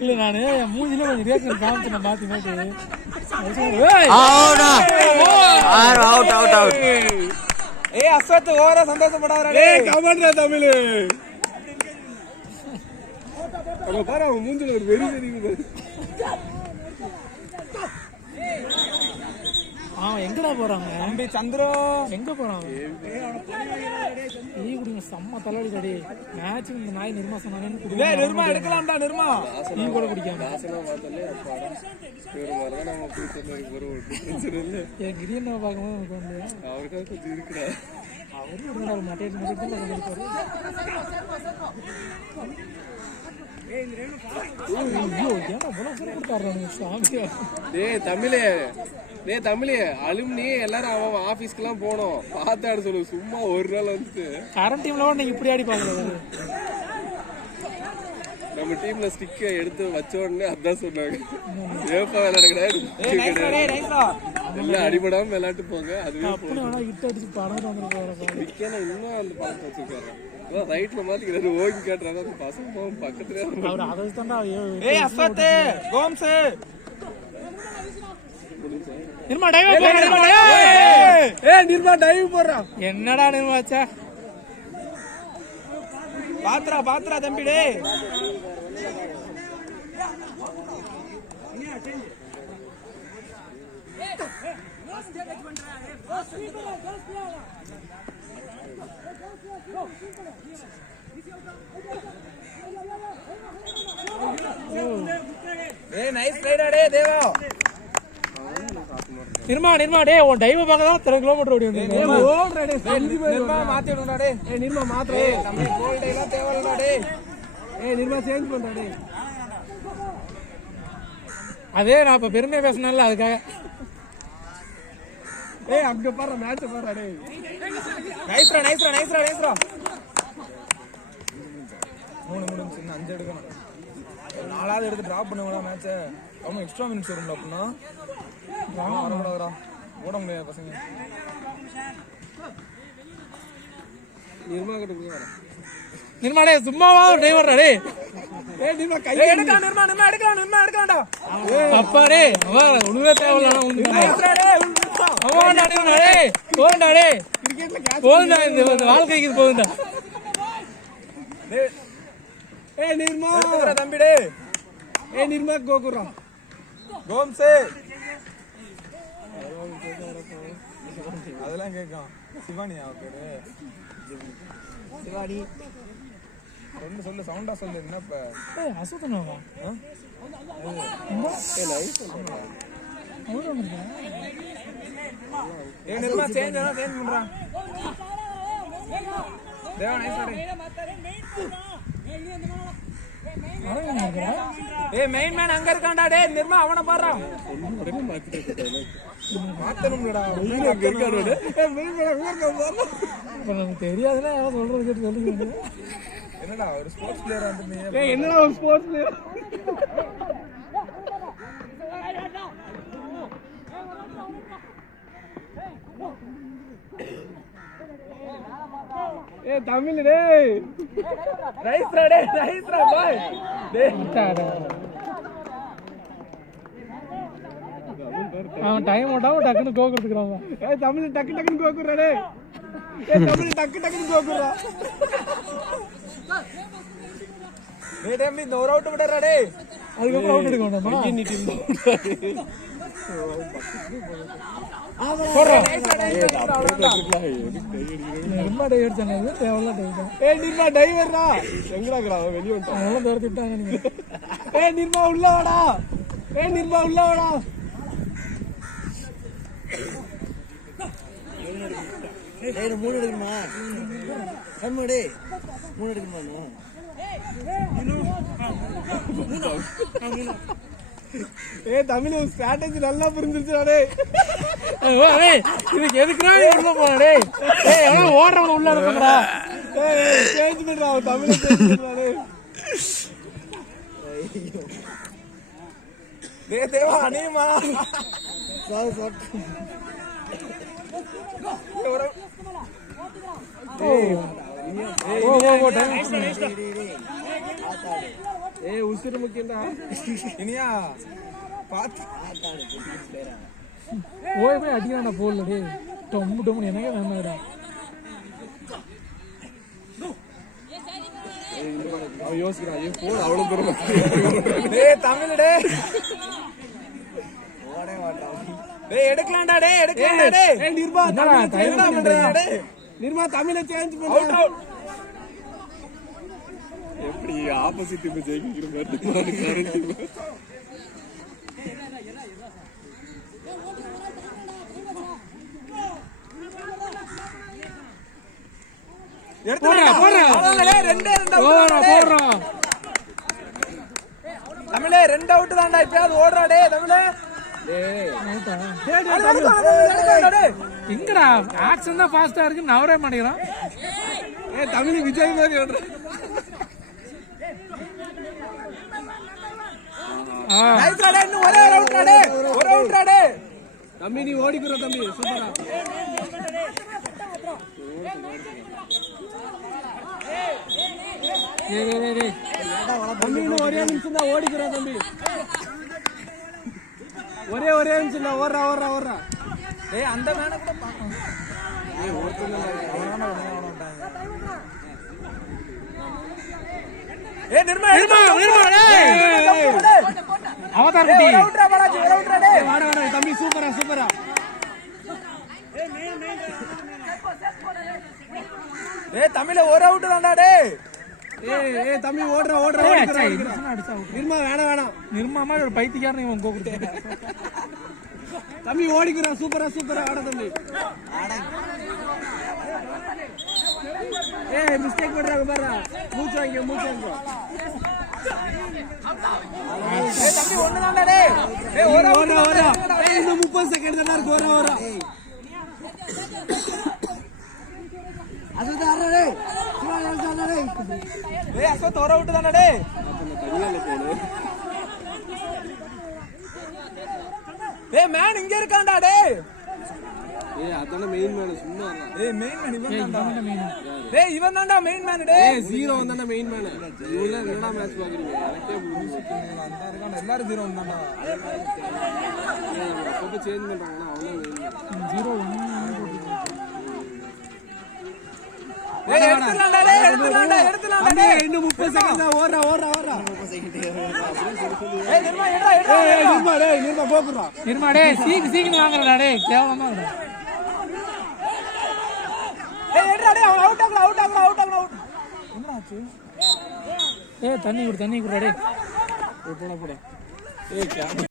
இல்ல நானு மூஞ்சில கொஞ்சம் ரியாக்ஷன் காமிச்சேன் மாத்தி மாத்தி. Out out out. ஏய் அஸ்வத் ஓவரா சந்தோஷப்படாதடா டேய். கமெண்ட்ரா தமிழ். அங்க பாரு அவன் மூஞ்சில ஒரு வெறி தெரியுது. அவன் எங்கடா போறாங்க? தம்பி சந்திரோ எங்க போறாங்க? டீ குடிங்க செம்ம தலைவலி கடை. மேட்ச் இந்த நாய் நிர்மா சொன்னானேன்னு குடி. டேய் நிர்மா எடுக்கலாம்டா நிர்மா. டீ கூட குடிக்காம. ஆசனா பார்த்தலே அப்பாடா. இவர மாதிரி நம்ம ஃபியூச்சர்ல ஒரு டென்ஷன் இல்ல. ஏ கிரியன்னா பாக்கும்போது நமக்கு வந்து அவருக்கு கொஞ்சம் இருக்குடா. அவரு ஒரு மட்டை தான் பண்ணிருப்பாரு. டேய் தமிழே அலுமினி எல்லாரும் அவன் ஆபீஸ்க்கு எல்லாம் போனோம் பார்த்தாடு சொல்லு. சும்மா ஒரு நாள் வந்து கரண்ட் டீம்ல கூட நீங்க இப்படி ஆடி பாக்கல. நம்ம டீம்ல ஸ்டிக் எடுத்து வச்ச உடனே அதான் சொன்னாங்க, ஏப்பா விளையாட கிடையாது எல்லாம் அடிபடாம விளையாட்டு போங்க. அதுவே ஹிட் அடிச்சு பறந்து வந்துருக்காரு. இன்னும் அந்த பழக்கம் வச்சிருக்காரு. ரைட்ல மாத்திக்கிறாரு, ஓகே காட்டுறாங்க. அந்த பசங்க போகும் பக்கத்துல அவர் அதை தான்டா. ஏய் அஸ்வத் கோம்ஸ் நிர்மா டைவ் போறா. ஏய் நிர்மா டைவ் போறா. என்னடா நிர்மாச்சா பாத்ரா பாத்ரா தம்பி டேய். ஏய் நைஸ் ரைடா டேய் தேவா. நிர்மா நிர்மா டேய் உன் டைவ் பார்க்க தான் 3 கிலோமீட்டர் ஓடி வந்தீங்க. ஏய் ஓல் ரைடே நிர்மா மாத்தி விடுடா டேய். ஏய் நிர்மா மாத்ரா. ஏய் நம்ம கோல் டேல தேவலடா டேய். ஏய் நிர்மா சேஞ்ச் பண்றா டேய். அதே நான் இப்ப பெருமையா பேசணும்ல அதுக்காக. ஏய் அங்க பாரு மேட்ச் பாரு டேய். நைஸ்ரா நைஸ்ரா நைஸ்ரா நைஸ்ரா. 3 நிமிஷம் 5 எடுக்கணும். 4வது எடுத்து டிராப் பண்ணுவாங்க மேட்ச். அவங்க எக்ஸ்ட்ரா மினிட்ஸ் வரும்ல அப்படினா வரக்கூடாதுடா. ஓட முடியாது பசங்க. நிர்மா கிட்ட போய் வர. நிர்மா டேய் சும்மாவா டிரைவர்டா டேய். ஏய் நிர்மா கை எடுடா நிர்மா நிர்மா எடுக்கடா. அப்பா டேய் அவன் ஒண்ணுமே தேவலனா உனக்கு. நைஸ்ரா டேய். அவன் அடிடா டேய். போடா டேய். கிரிக்கெட்ல கேட்ச் போடா இந்த வாழ்க்கைக்கு இது போகும்டா. டேய் ஏய் நிர்மா தம்பி டேய். ஏய் நிர்மா கோகுரா கோம்ஸ். அதெல்லாம் கேட்கும். சிவானியா பேரு? சிவானி ஒன்னு சொல்லு, சவுண்டா சொல்லு. என்னப்ப ஏய் அசுதனவா? ஏய் நிர்மா சேஞ்ச் பண்றா. தேவா நைஸ் டேய். ஏய் மெயின் மேன் அங்க இருக்கான்டா டேய். நிர்மா அவன பாறா. உடனே மாத்திட்டு மாத்தணும்டா. அங்க இருக்கானே. ஏய் மெயின் மேன் அங்க இருக்கான் பாறா. எனக்கு தெரியாதுல யாரோ சொல்றது கேட்டு சொல்லுங்க. என்னடா ஒரு ஸ்போர்ட்ஸ் பிளேயர் வந்து நீ. ஏய் என்னடா ஒரு ஸ்போர்ட்ஸ் பிளேயர்? ஏய் தமிழ் டேய். நைஸ்ரா டேய் நைஸ்ரா பாய் டேய். அவன் டைம் ஓட்டாம டக்குன்னு கோல் எடுத்துக்கறான். ஏய் தமிழ் டக்கு டக்குன்னு கோக்குறா டேய். ஏய் தமிழ் டக்கு டக்குன்னு கோக்குறா. டேய் தம்பி இந்த ஒரு அவுட் விடறா டேய். அதுக்கு அப்புறம் அவுட் எடுக்க வேண்டாமா? நீ டீம் போறா. ஏய் நிர்மா டைவ் அடிச்சானே தேவல டைவ். ஏய் நிர்மா டைவர்ரா. எங்கடா வெளிய வந்து அதெல்லாம் தோர்த்தி விட்டாங்க நீங்க. ஏய் நிர்மா உள்ள வாடா. ஏய் நிர்மா உள்ள வாடா. டேய் 3 எடுக்கணுமா? கண்ணு டேய் 3 எடுக்கணுமா? ஏய் தமிழ் ஸ்ட்ராட்டஜி நல்லா புரிஞ்சிருச்சுடா டேய். ஏய் இதுக்கு எதுக்குடா நீ உள்ள போற டேய்? ஏய் அவன் ஓடுறவன உள்ள அனுப்புங்கடா. ஏய் சேஞ்ச் பண்றா தமிழ் சேஞ்ச் பண்றா டேய். டேய் தேவா அனிமா சாவு சாட். ஓ ஓ டைம். ஏய் உசுறு முக்கியம்டா இனியா பாத்து ஓய் போய் அடிக்கிறான்டா போடல டே டொம்பு டொம்பு எனக்கே வேணாடா அவன் யோசிக்கிறான் ஏன் போடு அவ்வளவு தூரம் டேய் தமிழ் டேய் ஓடவே மாட்டான். டேய் எடுக்கலாம்டா டேய் எடுக்கலாம்டா டேய் ஏய் நிர்மா என்னடா தமிழ் time பண்றா டேய் நிர்மா தமிழை சேஞ்ச் பண்றா எப்படி ஆப்போசிட் டீம் ஜெயிக்கிற மாதிரி கரண்ட் டீம் எடுத்துடா போடா. அவங்களே ரெண்டே ரெண்டு போடுறா போடுறா தமிழே ரெண்டு அவுட் தான்டா இப்பயாவது ஓடுறா டேய் தமிழே டேய் எங்கடா ஆக்ஷன் தான் ஃபாஸ்டா இருக்கு நவரே மாட்டேங்கிறான் ஏய் தமிழ் விஜய் மாதிரி ஓடுறா நைஸ்டா டேய் இன்னும் ஒரே ஒரு அவுட்டா டேய் ஒரு அவுட்டா டேய் தம்பி நீ ஓடிக்குற தம்பி சூப்பரா டேய் தம்பி இன்னும் ஒரே நிமிஷம் தான் ஓடிக்குற தம்பி ஒரே நிமிஷம் தான் ஓடுறா ஓடுறா ஓடுறா டேய் அந்த மேன கூட பாக்கணும் ஏய் ஒருத்தங்க அவனான ஏய் நிர்மா டேய் அவதார் குட்டி ஒரு அவுட்ரா பாலாஜி ஒரு அவுட்ரா டேய் வாடா வாடா தம்பி சூப்பரா ஏய் தமிழே ஒரு அவுட் தான்டா டேய் ஏய் தம்பி ஓடுறா ஏய் அச்சா இதுனா அடிச்சா நிர்மா வேணாம் நிர்மா மாதிரி ஒரு பைத்தியக்காரன் இவன் கோகுது தம்பி ஓடிக்குறா சூப்பரா ஆட தம்பி ஏய் மிஸ்டேக் பண்றாங்க பாரு மூச்சு வாங்க ஏய் தம்பி ஒண்ணு தான்டா டேய் ஏய் ஓடுறா ஏய் இன்னும் 30 செகண்ட் தான் இருக்கு ஓடுறா அதுதான் அறடே சிவாஜி ஏய் அசோத் ஒரு அவுட் தான்டா டேய் ஏய் மேன் இங்க இருக்கான்டா டேய் ஏய் அதான மெயின் மேன் சும்மா ஏய் மெயின் மேன் இவன் தான்டா மெயின் டேய் இவன் தான்டா மெயின் மேன் டேய் ஏய் ஜீரோ வந்தானே மெயின் மேன் இவங்க என்னடா மேட்ச் பாக்குறீங்க எனக்கே புரியுது அந்த இருக்கான எல்லாரும் ஜீரோ வந்தான்டா அப்பப்ப சேஞ்ச் பண்றாங்க அவனே மெயின் 0-1 ஏய் எடுத்துலாம்டா டேய் இன்னும் 30 செகண்ட் தான் ஓடுறா ஏய் நிர்மா எடுடா ஏய் நிர்மா டேய் நிர்மா போக்குறா நிர்மா டேய் சீக்கிரம் வாங்குறடா டேய் கேவலமா இருக்குடா ஏய் எடுடா டேய் அவன் அவுட் ஆகல என்னடா ஆச்சு ஏய் தண்ணி குடுடா டேய் போடா ஏய்